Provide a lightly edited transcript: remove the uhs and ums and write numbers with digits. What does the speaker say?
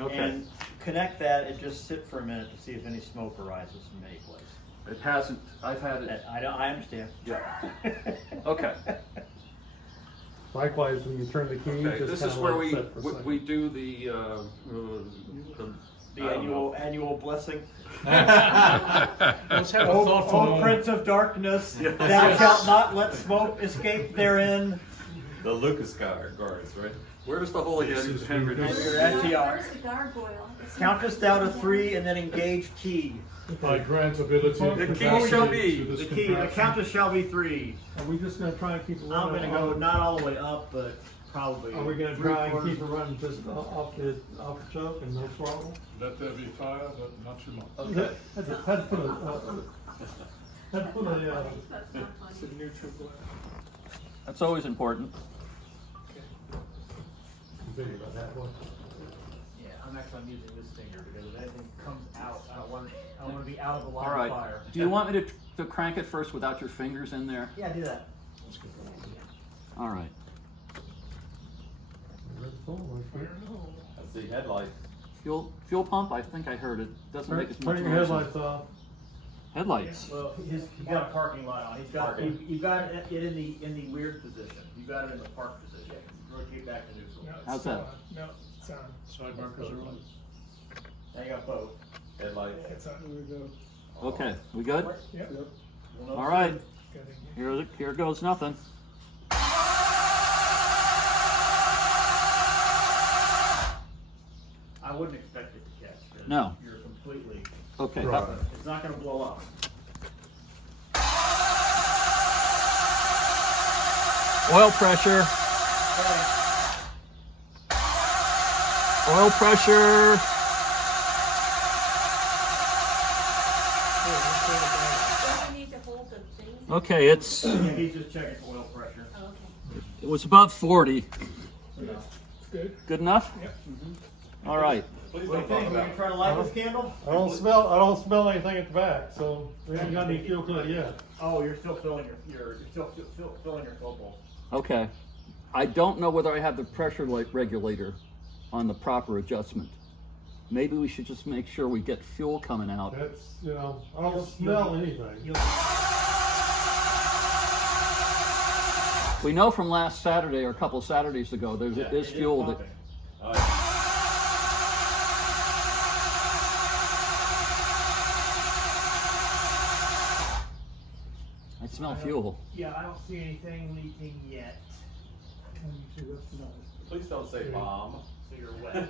Okay. And connect that and just sit for a minute to see if any smoke arises from any place. It hasn't, I've had it. I understand. Yeah. Okay. Likewise, when you turn the key, Okay. just This kind is of where let it sit for a we second. do the The annual blessing. Let's have a thoughtful O moment. Prince of Darkness, Yes. thou shalt not let smoke escape therein. The Lucas guards, right? Where's the holy hand? Your Where's NTR. the gargoyle? Count us down to 3 and then engage key. By grant ability. The key shall be. The key, the countess shall be 3. Are we just gonna try and keep it I'm running? gonna go not all the way up, but probably. Are we gonna 3 try and quarters. keep it running just off the choke and no throttle? Let there be fire, but not too much. Okay. Had to put a, That's not funny. Neutral glass. That's always important. Video about that one. Yeah, I'm actually using this finger because if anything comes out, I don't want to be out of the All line right. of fire. Do you want me to crank it first without your fingers in there? Yeah, do that. All right. That's the headlights. Fuel pump? I think I heard it. Doesn't make as much Turn your noise. headlights off. Headlights. Well, he's got a parking light on. He's got Parking. you've got it in the weird position. You got it in the park position. Rotate back to neutral. How's that? No, it's on. Side markers are on. Now you got both. Headlights. It's on. Here we go. Okay, we good? Yep. We'll know All right. Got it. Here goes nothing. I wouldn't expect it to catch. 'Cause No. You're completely. Okay. Right. It's not going to blow up. Oil pressure. Oil pressure. Don't we need to hold the things? Okay, it's Yeah, he's just checking for oil pressure. Oh, okay. it was about 40. It's good. Good enough? Yep. All right. Please What do you don't talk think? We about can try to light this candle? I don't smell anything at the back, so we haven't got any fuel to it yet. Oh, you're still filling you're still filling your cobalt. Okay. I don't know whether I have the pressure light regulator on the proper adjustment. Maybe we should just make sure we get fuel coming out. That's, I don't smell anything. We know from last Saturday or a couple Saturdays ago, there's Yeah, is It is fuel that. pumping. I smell fuel. Yeah, I don't see anything leaking yet. Please don't say bomb. So you're wet.